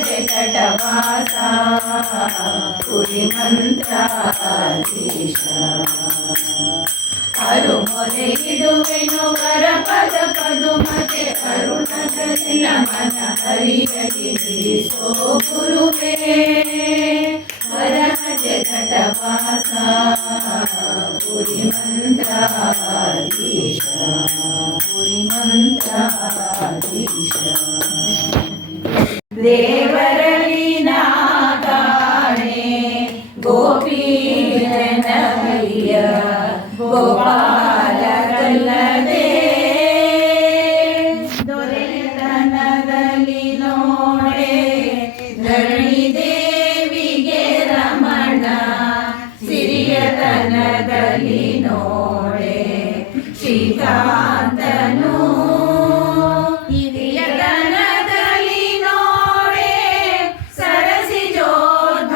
ಜಟವಾಸ ಪುರಿ ಮಂತ್ರಾಧೀಶ ಅರುಮೊರೆ ಇಡುವೆನು ವರ ಪದ ಪದುಮತೆ ಅರುಣದಲ್ಲಿ ನಮನ ಹರಿಯಗಿರಿಸೋ ಗುರುವೇ ವರಹಜ ಜಟವಾಸ ಪುರಿ ಮಂತ್ರಾಧೀಶ ಪುರಿ ಮಂತ್ರಾಧೀಶ ದೇವರಲ್ಲಿ ನಾ ಕಾಣೆ ಗೋಪಿ ಜನಯ್ಯ ಗೋಪಾಲರಲ್ಲದೆ ದೊರೆತನದಲ್ಲಿ ನೋಡೆ ಧರಣಿ ದೇವಿಗೆ ರಮಣ ಸಿರಿಯತನದಲ್ಲಿ ನೋಡೆ ಶ್ರೀಕಾಂತನು ಹಿರಿಯತನದಲ್ಲಿ ನೋಡೆ ಸರಸಿ ಜೋದ್ಭವನಯ್ಯ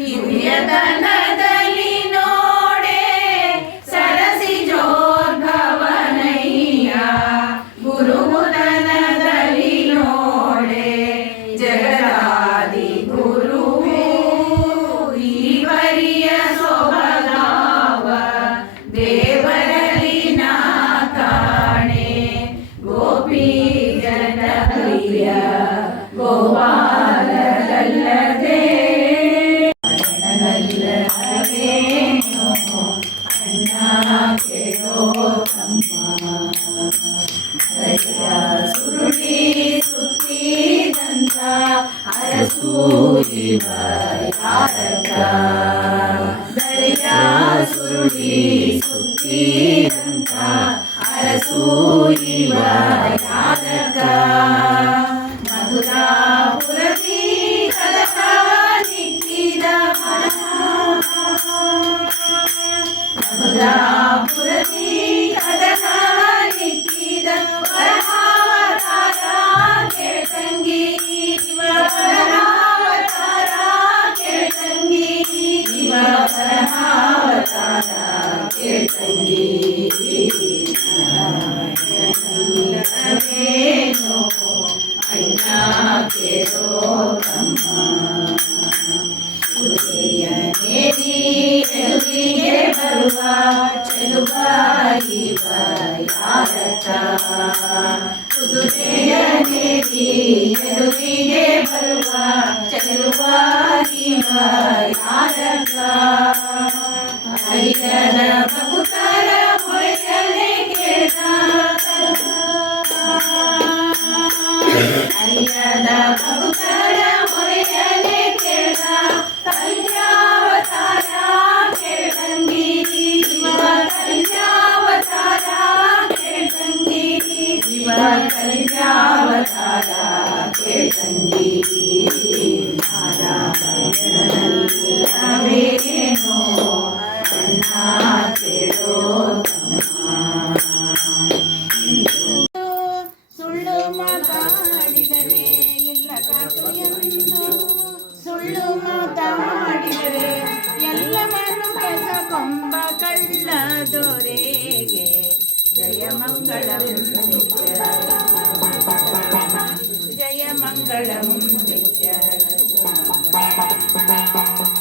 ಹಿರಿಯತನದಲ್ಲಿ ನೋಡೆ ಸರಸಿ ಜೋದ್ಭವನಯ್ಯ ಗುರುಮುದನದಲ್ಲಿ ನೋಡೆ ಜಗದಾದಿ ಗುರು ಈವರಿಯ ಸೊಬಗಾವ ದೇವರಲ್ಲಿ ನಾ ಕಾಣೆ ಗೋಪಿ ಜನಪ್ರಿಯ ಗೋಪಾಲರಲ್ಲದೆ ಅಣ್ಣನಲ್ಲದೇನು ಅಣ್ಣ ಕೇಳೋ ತಮ್ಮ ದರಿಯ ಸುರುಳಿ ಸುತ್ತಿದಂತ ಅರಸೂರಿವ ಯಾರಕ ದರಿಯ ಸುರುಳಿ ಸುತ್ತಿದಂತ ಅರಸೂರಿವ ಯಾರಕ ಮಧುರಾಪುರದಿ ಕಲಕ ನಿಕ್ಕಿದ ಮಧುರಾಪುರದಿ ಕಲಕ ನಿಕ್ಕಿದ ವರಹಾವತಾರ ಕೇಳ್ತಂಗಿ ವರಹಾವತಾರ ಕೇಳ್ತಂಗಿ ವರಹಾವತಾರ ಕೇಳ್ತಂಗಿ ನಾರಾಯಣೇನೋ ಅಣ್ಣ ಕೇಳೋ ತಮ್ಮ ಉದಯನೇರಿ ಎದುರಿಗೆ ಬರುವ ಚೆಲುವ ಇವ ಯಾರಕ ಉದಯನೇರಿ ಎದುರಿಗೆ ಬರುವ ಚೆಲುವ ಇವ ಯಾರಕ ಹರಿಯರ ಭಕ್ತರ ಹೊರೆಯಲೆ ಕೇಳ ಹರಿಯದ ಭಕ್ತರ ಹೊರೆಯಲೆ ಕೇಳ ಕಲ್ಯಾವತಾರ ಕೇಳ್ತಂಗಿ ಶಿವ ಕಲ್ಯಾವತಾರ ಕೇಳ್ತಂಗಿ ಶಿವ ಕಲ್ಯಾವತಾರ ಕೇಳ್ತಂಗಿ ನಾರಾಯಣನಲ್ಲವೇನೋ ಅಣ್ಣ ಕೇಳೋ ತಮ್ಮ ಸುಳ್ಳು ಮಾತಾಡಿದರೆ ಇಲ್ಲ ಕಾಸಿಯಂದು ಸುಳ್ಳು ಮಾತಾಡಿದರೆ ಎಲ್ಲವನ್ನು ಕೆಸ ಕೊಂಬ ಕಳ್ಳ ದೊರೆಗೆ ಜಯ ಮಂಗಳಂ ನಿತ್ಯ ಜಯ ಮಂಗಳಂ ನಿತ್ಯ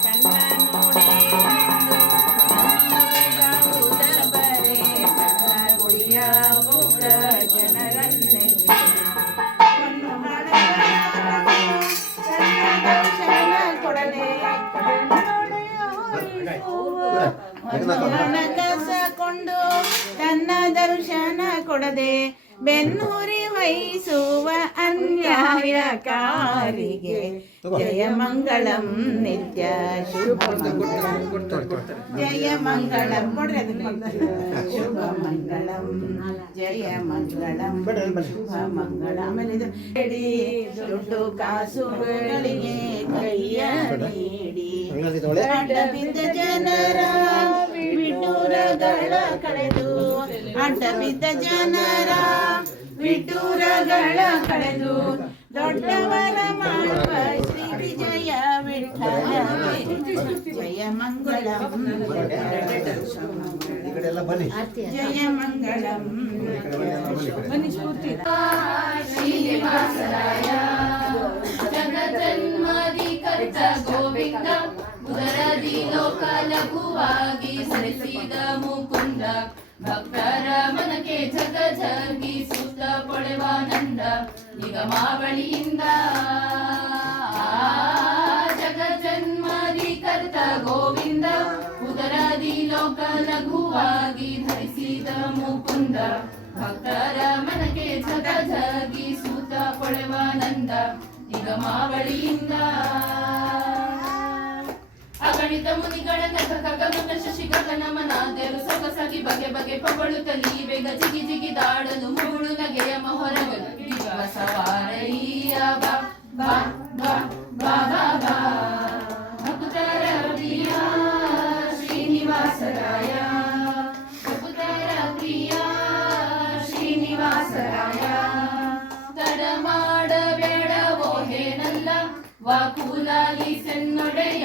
ಕಣ್ಣ ನೋಡೆ ಬರೆ ಕಣ್ಣ ಗುಡಿಯ ಬುಡ ಜನರನ್ನೇ ಕಸಕೊಂಡು ತನ್ನ ದರ್ಶನ ಕೊಡದೆ ಬೆನ್ನೂರಿ ವಹಿಸುವ ಅನ್ಯಾಯಕಾರಿಗೆ ಜಯ ಮಂಗಳಂ ನಿತ್ಯ ಶುಭ ಮಂಗಳಂ ಜಯ ಮಂಗಳಂ ಶುಭ ಮಂಗಳಂ ಜಯ ಮಂಗಳಂ ಶುಭ ಮಂಗಳ ಆಮೇಲೆ ಇದು ದುಡ್ಡು ಕಾಸುಗಳಿಗೆ ಕೈಯ ನೀಡಿ ಅಡ್ಡ ಬಿದ್ದ ಜನರ ವಿಟೂರಗಳ ಕಳೆದು ಅಡ್ಡ ಬಿದ್ದ ಜನರ ವಿಟೂರಗಳ ಕಳೆದು ದೊಡ್ಡವರ ಮಾಡುವ ಶ್ರೀ ವಿಜಯ ವಿಠಲ ಜಯ ಮಂಗಳಂ ಜಯ ಮಂಗಳಂ ಶ್ರೀನಿವಾಸರಾಯ ಲೋಕ ಲಘುವಾಗಿ ಸರಿಸಿದ ಮುಕುಂದ ಭಕ್ತರ ಮನಕ್ಕೆ ಜಗ ಜಗಿಸುತ್ತ ಪೊಳೆವಾನಂದ ನಿಗಮಾವಳಿಯಿಂದ ಜಗಜನ್ಮದಿ ಕರ್ತ ಗೋವಿಂದ ಉದರದಿ ಲೋಕ ಲಘುವಾಗಿ ಧರಿಸಿದ ಮುಕುಂದ ಭಕ್ತರ ಮನಕ್ಕೆ ಜಗ ಜಗಿಸುತ್ತ ಪೊಳೆವಾನಂದ ನಿಗಮಾವಳಿಯಿಂದ ಅಗಣಿತ ಮುನಿಗಳ ನಖ ಗಗನ ಶಶಿ ಗಗನ ಮನಾದ್ಯರು ಸೊಗಸಾಗಿ ಬಗೆ ಬಗೆ ಪೊಗಳುತ್ತಲಿ ಬೇಗ ಜಿಗಿ ಜಿಗಿ ದಾಡಲು ಮುಗುಳು ನಗೆಯ ಮೊಹರಗಳು ದಿವ ಸವಾರಯ್ಯ ಬಾ ಬಾ ಬಾ ಬಾ ಬಾ ಬಾ ಭಕ್ತರ ಪ್ರಿಯ ಶ್ರೀನಿವಾಸರಾಯ ಭಕ್ತರ ಪ್ರಿಯ ಶ್ರೀನಿವಾಸರಾಯ ತಡ ಮಾಡಬೇಡವೋ ಹೇನಲ್ಲ ವಾಕುಲಾಗಿ ಸೆನ್ನೊಡೆಯ